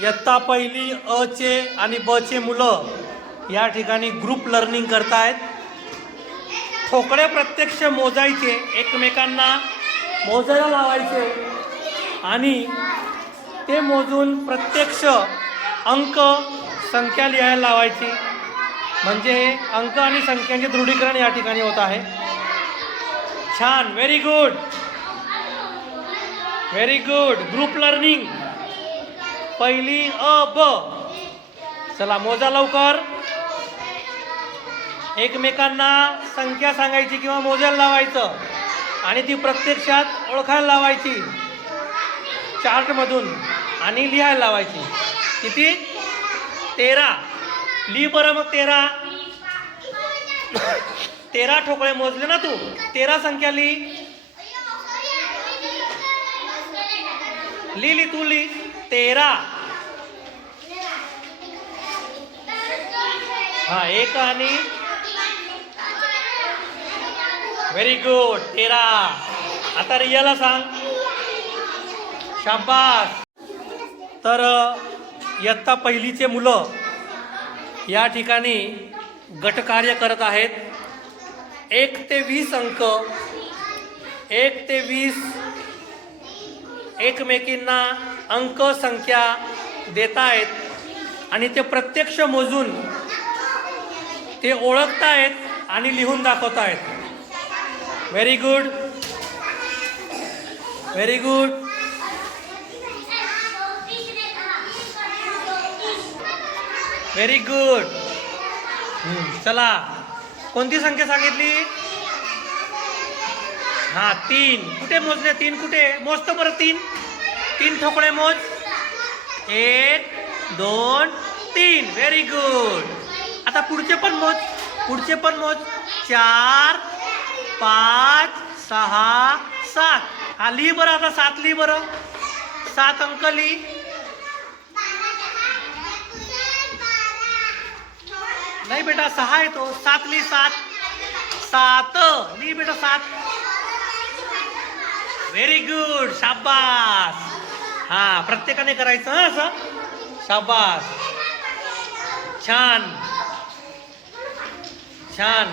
इयत्ता पहिली अ चे आणि ब चे मुलं या ठिकाणी ग्रुप लर्निंग करतायत। ठोकळे प्रत्यक्ष मोजायचे, एकमेकांना मोजायला लावायचे आणि ते मोजून प्रत्यक्ष अंक संख्या लिहायला लावायची। म्हणजे अंक आणि संख्यांचे दृढीकरण या ठिकाणी होत आहे। छान, very good, very good. Group learning पहिली अ ब। चला मोजा लवकर। एकमेकांना संख्या सांगायची किंवा मोजायला लावायचं आणि ती प्रत्यक्षात ओळखायला लावायची चार्टमधून आणि लिहायला लावायची। किती? 13। लिही बरं मग 13। 13 ठोकळे मोजले ना तू? 13 संख्या लिही, लिही तू लिही 13। हा, एक आणि व्हेरी गुड 13। आता रियाला सांग। शाबास। तर इयत्ता पहिलीचे मुलं या ठिकाणी गटकार्य करत आहेत। 1 ते 20 अंक, 1 ते 20 एकमेकींना अंक संख्या देत आहेत आणि ते प्रत्यक्ष मोजून ते ओळखतायत आणि लिहून दाखवत आहेत। Very good, very good. Very good. चला, कोणती संख्या सांगितली? हा, 3। कुठे मोजले? 3 कुठे? मोजतो बरं 3 ठोकळे मोज। 1 2 3। Very good. आता पुढचे पण मोज, पुढचे पण मोज। 4 5 6 7। हा, लिही बरं आता 7 लिही बरं, 7 अंक लिही। नाही बेटा 6 आहे तो, 7 लिही 7 लिही बेटा 7। व्हेरी गुड, शाबास। हा, प्रत्येकाने करायचं हा असं। शाबास, छान छान।